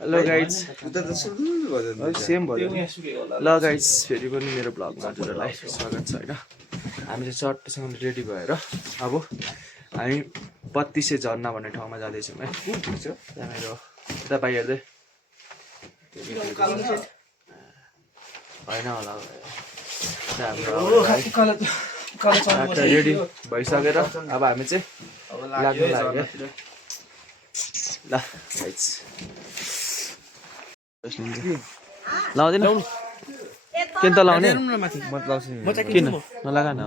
hello guys same भयो ल guys फेरि पनि मेरो ब्लगमा हजुरहरूलाई स्वागत छ होइन हामी चाहिँ चट्टसँग रेडी भएर अब हामी 32 झर्ना भन्ने ठाउँमा जाँदैछौँ है त्यहाँ मेरो यता बाहिर हेर्दै होइन होला हाम्रो रेडी भइसकेर अब हामी चाहिँ लाग्नु लाग्यो ल गाइज लाउँदैन किन त लाउने किन नलगा न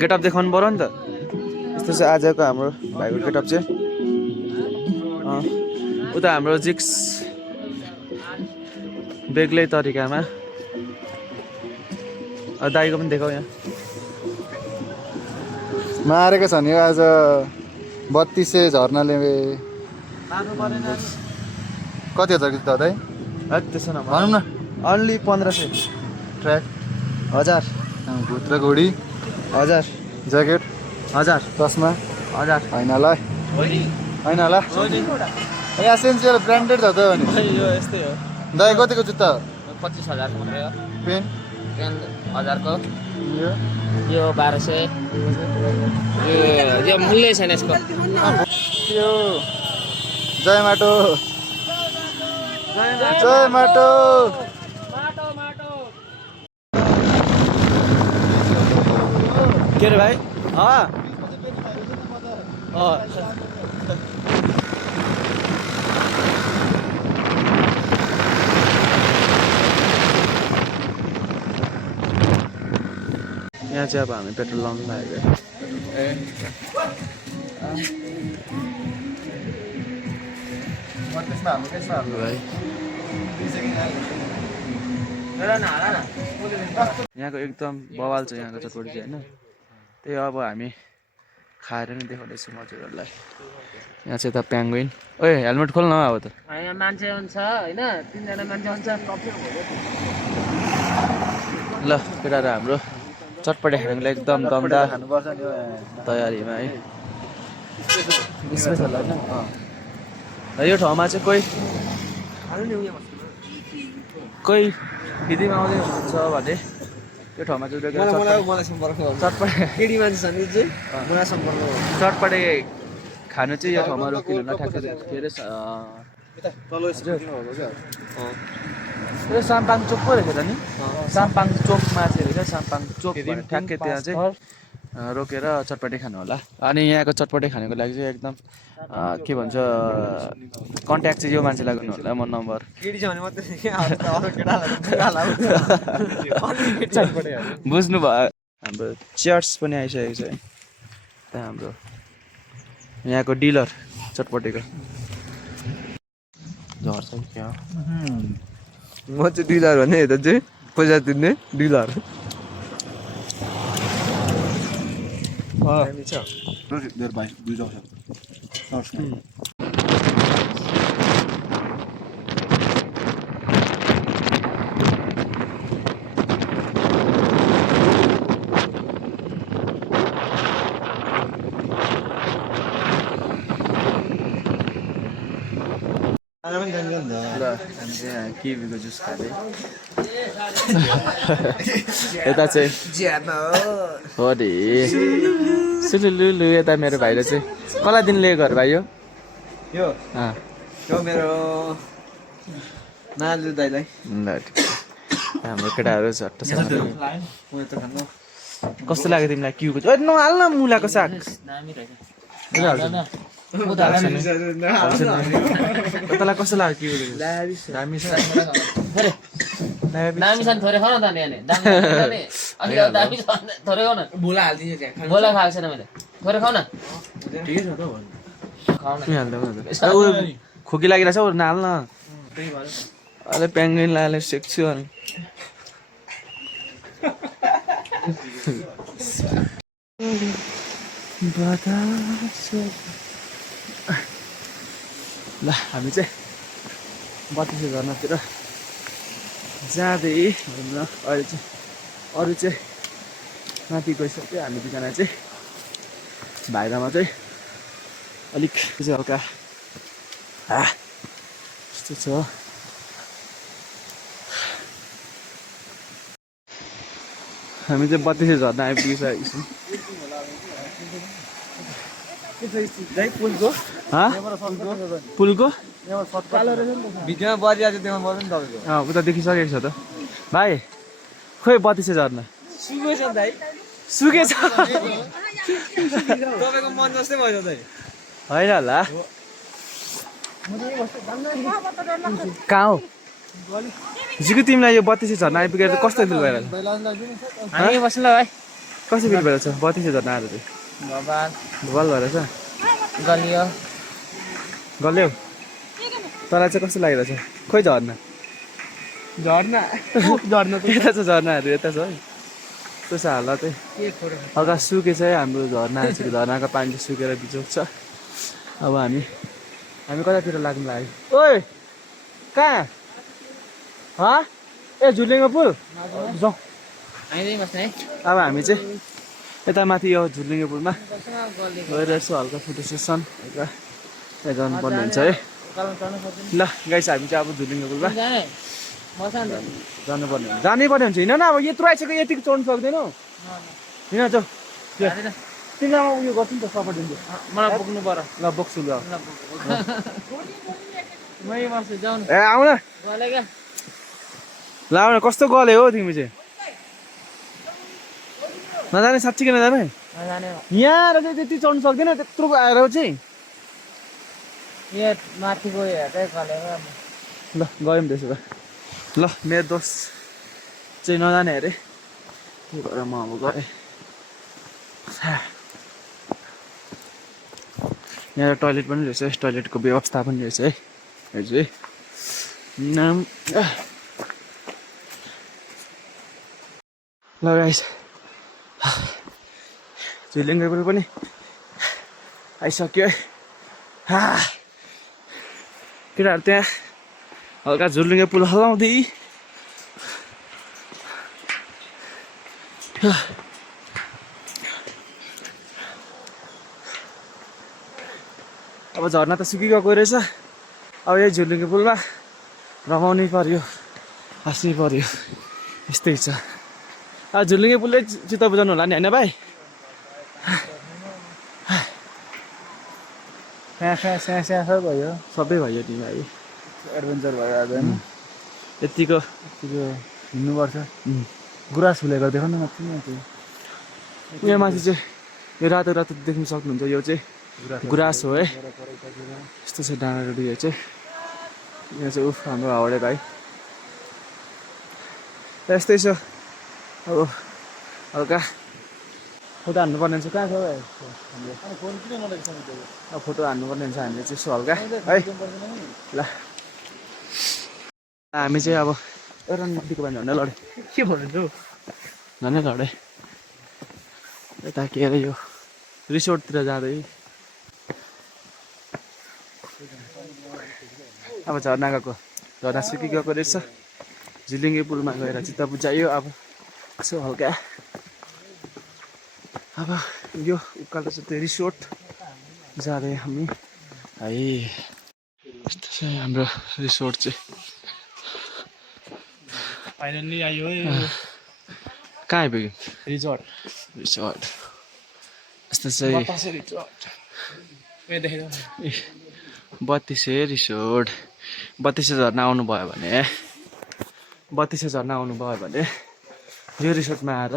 गेटअप देखाउनु पर्यो नि त यस्तो चाहिँ आजको हाम्रो भाइको गेटअप चाहिँ उता हाम्रो जिक्स बेग्लै तरिकामा दाइको पनि देखाऊ यहाँ मारेको छ नि आज 32 झर्नाले कति हजार कि दाइ त्यसो न भनौँ न अन्ली 1500 ट्र्याक 1000 भित्र घोडी 1000 ज्याकेट 1000 चस्मा 1000 होइन होला होइन होला यहाँ एसेन्सियल ब्रान्डेड छ त अनि यो यस्तै हो दाइ कतिको जुत्ता 25,000 को मात्रै हो पेन पेन 1000 को यो यो 1200 यो मूल्य छैन यसको यो जय माटो जय माटो के रे भाइ यहाँ चाहिँ अब हामी पेट्रोल लाउनु लागेको यहाँको एकदम बवाल छ यहाँको चटपटी चाहिँ होइन त्यही अब हामी खाएर नै देखाउँदैछौँ हजुरहरूलाई यहाँ चाहिँ यता पेङ्गुइन ओए हेलमेट खोल्न अब त यहाँ मान्छे हुन्छ हैन 3 जना मान्छे हुन्छ ल केटाहरू हाम्रो चटपटे खानुको लागि एकदम दमदार तयारीमा है स्पेसल होइन यो ठाउँमा चाहिँ कोही दिदीमा आउँदै हुनुहुन्छ भने यो ठाउँमा चाहिँ चटपटे खानु चाहिँ यो ठाउँमा रोकिनु न ठ्याक्कै के अरे यो साम्पाङ चोक पो रहेछ त नि साम्पाङ चोकमा चाहिँ रहेछ साम्पाङ चोक ठ्याक्कै त्यहाँ चाहिँ रोकेर चटपटे खानु होला अनि यहाँको चटपटे खानुको लागि चाहिँ एकदम के भन्छ कन्ट्याक्ट चाहिँ यो मान्छेलाई गर्नु होला म नम्बर बुझ्नु भयो हाम्रो चियर्स पनि आइसकेको छ है त्यहाँ हाम्रो यहाँको डिलर चटपटेको झर्छ क्या म चाहिँ डिलर भने यता चाहिँ पैसा तिर्ने डिलर ल हामी चाहिँ यहाँ किवीको जुस खाँदै यता चाहिँ हो नि सुलुलु यता मेरो भाइले चाहिँ कसलाई दिनले घर भाइ यो मेरो नालु दाइलाई ल हाम्रो केटाहरू झट्टसँग कस्तो लाग्यो तिमीलाई किवीको जुस नहाल न मुलाको साग तँलाई कस्तो लाग्यो किवीको जुस दामी छ दामी छन् थोरै खाऊ न त नि अनि दामी छ थोरै खाऊ न बोला हाल्दिन्छ त्यहाँ बोला खाएको छैन मैले थोरै खाऊ न ठिकै छ त खाऊ न खोकी लागिरहेछ उ नहाल न अहिले पेङ्गुइन लाएर सेक्छु अनि ल हामी चाहिँ 32 झर्नातिर जाँदै भनौँ न अहिले चाहिँ अरू चाहिँ माथि गइसक्यो हामी दुईजना चाहिँ भाइरामा चाहिँ अलिक चाहिँ हल्का यस्तो छ हामी चाहिँ 32 झर्ना आइपुगिसकेको छौँ पुलको भिडियोमा बरिया चाहिँ त्यहाँ पर्छ नि तपाईँको उता देखिसकेको छ त भाइ खोइ 32 झर्ना सुकेछ तपाईँको मन जस्तै भयो दाइ होइन होला कहाँ हो हिजोको तिमीलाई यो 32 झर्ना आइपुगेर चाहिँ कस्तो फिल भइरहेछ हामी बस्नु ल भाइ कस्तो फिल भइरहेछ 32 झर्ना आएर चाहिँ बल भइरहेछ गलियो गल्यौ तँलाई चाहिँ कस्तो लागिरहेछ खोइ झर्ना झर्ना यता छ झर्नाहरू यता छ है त्यो छ हाल चाहिँ हल्का सुकेछ है हाम्रो झर्ना झर्नाको पानी चाहिँ सुकेर बिजोग छ अब हामी कतातिर लाग्नु लाग्यो ओइ कहाँ ए झुलेको पुल जाउँ अब हामी चाहिँ यता माथि यो झुलेको पुलमा गएर यसो हल्का फोटो सेसन त्यहाँ जानुपर्ने हुन्छ है ल गाइस हामी चाहिँ अब झुलेको पुलमा जानुपर्ने जानै पर्ने हुन्छ हिँड न अब यत्रो आइसक्यो यतिको चढ्नु सक्दैनौ हिँड जाऊ तिमीलाई उयो गर्छु नि त सपोर्ट दिन्छु मलाई पुग्नु पर्यो ल बोक्छु ल मै बस्छु जाऊ न ए आऊ न गले क्या ल आऊ न कस्तो गले हो तिमी चाहिँ नजाने साँच्चीकै नजाने यहाँ आएर चाहिँ त्यति चढ्नु सक्दैन त्यत्रो आएर चाहिँ यो माथिको हेर्दै गलेको ल गयौँ त्यसो भए ल मेरो दोष चाहिँ नजाने अरे त्यही भएर म अब गएँ यहाँ टोइलेट पनि रहेछ टोइलेटको व्यवस्था पनि रहेछ है हेर्छु है ल गाइस झुलिङ्गे पुल पनि आइसक्यो है केटाहरू त्यहाँ हल्का झुलिङ्गे पुल हल्लाउँदै अब झर्ना त सुकिगएको रहेछ अब यही झुलिङ्गे पुलमा रमाउनै पर्यो हाँस्नै पर्यो यस्तै छ अब झुलिङ्गे पुलले चित्त बुझाउनु होला नि होइन भाइ स्याहार भयो सबै भयो नि भाइ एडभेन्चर भयो आज होइन यतिको हिँड्नुपर्छ गुराँस फुलेको देखाउनु मात्रै यहाँ माथि चाहिँ यो रातो रातो देख्न सक्नुहुन्छ यो चाहिँ गुराँस हो है यस्तो छ डाँडाडुडी यो चाहिँ यहाँ चाहिँ उफ हाम्रो हाउडे भाइ यस्तै छ अब हल्का फोटो हान्नुपर्ने हुन्छ कहाँ छ अब फोटो हान्नुपर्ने हुन्छ हामीले चाहिँ यसो हल्का है ल हामी चाहिँ अब एउटा नदीको पानी झन्डै लड्यो के भन्नु झन्डै लड्यो यता के अरे यो रिसोर्टतिर जाँदै अब झर्ना गएको झर्ना सुकिगएको रहेछ झिलिङ्गे पुलमा गएर चित्त बुझायो अब यसो हल्का अब यो उकालो चाहिँ त्यो रिसोर्ट जाँदै हामी है यस्तो छ हाम्रो रिसोर्ट चाहिँ फाइनल्ली आयो कहाँ आइपुग्यो रिजोर्ट रिसोर्ट यस्तो चाहिँ 32 रिसोर्ट 32 झर्ना आउनुभयो भने 32 झर्ना आउनुभयो भने यो रिसोर्टमा आएर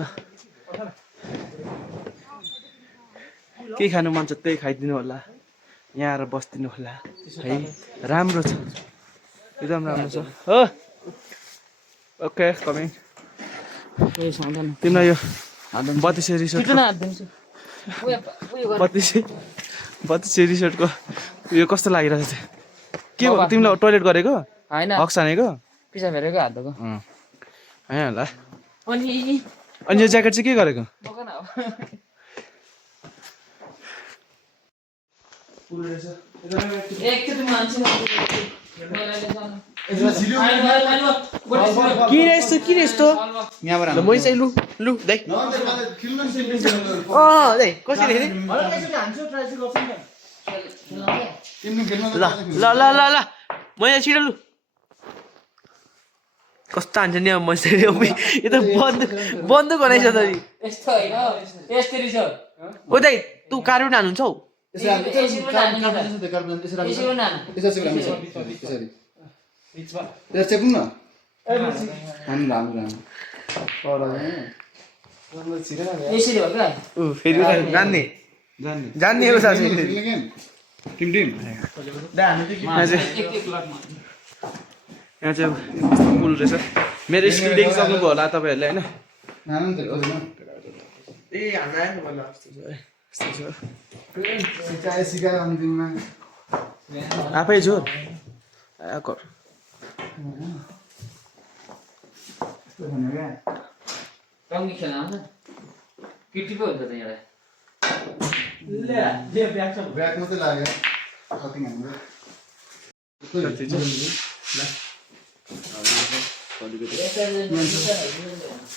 के खानु मन छ त्यही खाइदिनु होला यहाँ आएर बसिदिनु होला है राम्रो छ एकदम राम्रो छ हो ओके कमिङ तिमीलाई यो 32 रिसोर्ट 32 रिसोर्टको यो कस्तो लागिरहेको छ के भयो तिमीलाई टोइलेट गरेको होइन हक छानेको पिसा फेरेको हातको होइन होला अनि अनि यो ज्याकेट चाहिँ के गरेको एकचोटि मान्छे किन यस्तो यहाँबाट मै चाहिँ लु लु दाइ दाइ कसरी हान्छु ट्राई चाहिँ गर्छु नि त टिम खेल्नु ल ल ल ल ल म यहाँ छिटो लु कस्तो हान्छ नि अब मैले यो त बन्दुक बनाइछ त नि यस्तो होइन यसरी छ ओ दाइ तँ कार्बन हाल्नुहुन्छ हौ यसरी हो क्या फेरि जान्ने जान्ने हो साथी यहाँ चाहिँ कस्तो पुल रहेछ मेरो स्किल देखिसक्नुभयो होला तपाईँहरूले होइन आफै छु टङ्गी खेल्न आउँछ केटी पो हुन्छ त यहाँ ब्याग मात्रै लाग्यो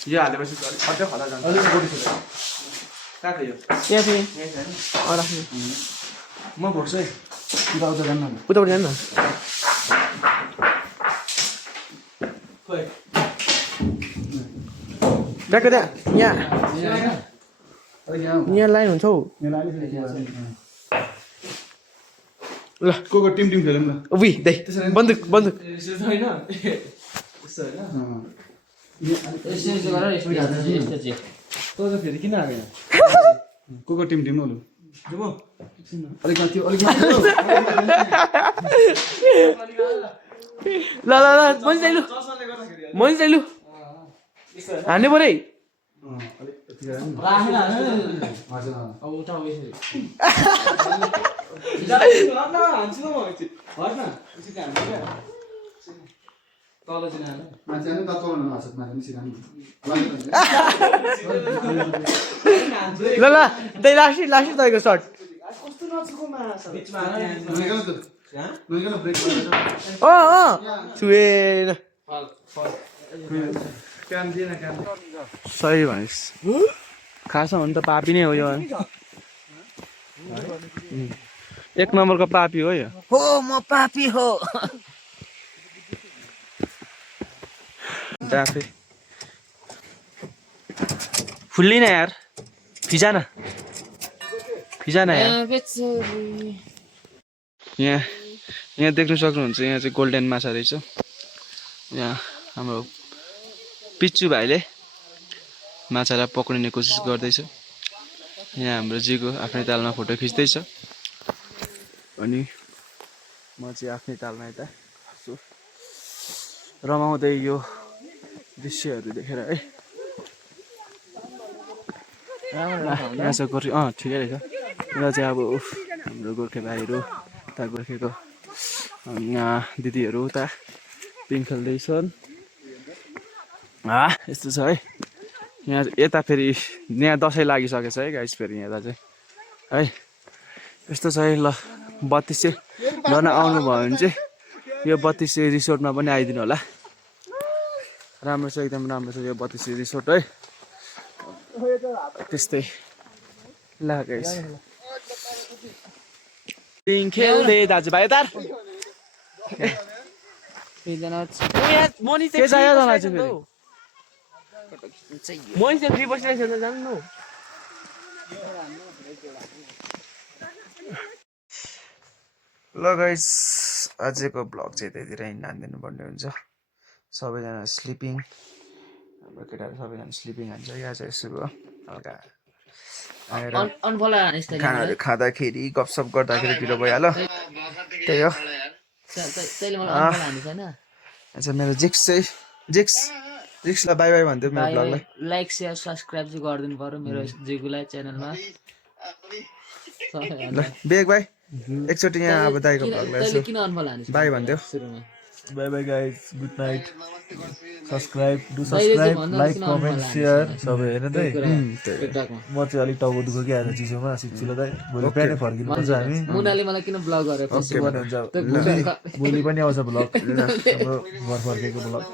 यो हालेपछि अझै खला जान्छ कहाँ थियो म भोग्छु है उताबाट जानु न ट्याक्क त्यहाँ यहाँ लाइन हुन्छ हौ ल को टिम खेलौँ न उही दाइ बन्दुक फेरि किन आएको को टिम होलु अलिक माथि ल मैले चाहिँ लु हान्ने पऱ्यो है ल त्यही लास्ट तपाईँको सर्ट छुएन सही भनिस् खासमा भने त पापी नै हो यो एक नम्बरको पापी हो यो हो म पापी हो डाफे फुल्ली न यार फिजा न यार यहाँ देख्नु सक्नुहुन्छ यहाँ चाहिँ गोल्डन माछा रहेछ यहाँ हाम्रो पिच्चु भाइले माछालाई पक्रिने कोसिस गर्दैछ यहाँ हाम्रो जीको आफ्नै तालमा फोटो खिच्दैछ अनि म चाहिँ आफ्नै तालमा यता रमाउँदै यो दृश्यहरू देखेर है यहाँ चाहिँ गोर्खे ठिकै रहेछ र चाहिँ अब हाम्रो गोर्खे भाइहरू उता गोर्खेको यहाँ दिदीहरू उता पिङ खेल्दैछन् यस्तो छ है यहाँ यता फेरि यहाँ दसैँ लागिसकेछ है गाइस फेरि यहाँ चाहिँ है यस्तो छ है ल 32 गर्न आउनुभयो भने चाहिँ यो 32 रिसोर्टमा पनि आइदिनु होला राम्रो छ एकदम राम्रो छ यो 32 रिसोर्ट है त्यस्तै ल गाइस पिङ खेल्दै दाजुभाइ यता मनी चाहिँ चाहियो मलाई चाहिँ मनी चाहिँ फ्री बसिरहेको छ जान्नु ल गाइस आजको ब्लग चाहिँ त्यति नै नानिदिनु पर्ने हुन्छ सबैजना स्लिपिङ हाम्रो केटाहरू सबैजना स्लिपिङ हान्छ यहाँ चाहिँ यसो भयो हल्का आएर खानाहरू खाँदाखेरि गफसप गर्दाखेरि ढिलो भइहाल्यो त्यही हो अच्छा मेरो जिक्सलाई बाई बाई भन्थ्यो मेरो ब्लगलाई लाइक शेयर सब्सक्राइब चाहिँ गरिदिनु पर्यो मेरो जिगुलाई च्यानलमा ल बेग भाइ एकचोटि यहाँ अब दाइको ब्लगलाई यसो बाई भन्थ्यो by by guys good night subscribe like comment share सबै हेर्नु त म चाहिँ अलिक टाउको दुःख कि आज चिसोमा सिक्छु ल दाइ भोलि बिहानै फर्किनु पर्छ हामी मुनाले मलाई किन ब्लग गरेर ओके हुन्छ भोलि पनि आउँछ ब्लग हाम्रो घर फर्केको ब्लग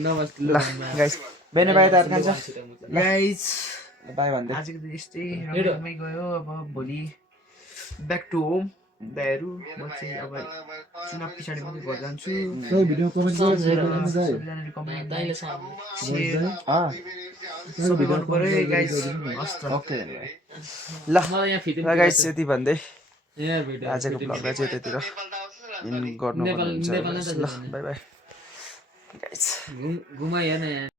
नमस्ते ल गाइस बेने बाई त खान्छ गाइस बाई भन्दै आजको त यस्तै रमाइलो गयो अब भोलि ब्याक टु होम दाइहरू म चाहिँ अब चुनाव पछाडि मात्रै घर जान्छु भिडियो कमेन्ट सबैजनाले कमेन्ट सबै गर्नु पर्यो है गाइस ओके ल गाइस यति भन्दै आजको भ्लगलाई चाहिँ यतातिर इन गर्नु हुन्छ ल बाई बाई गाइस घुमाइ हेर्न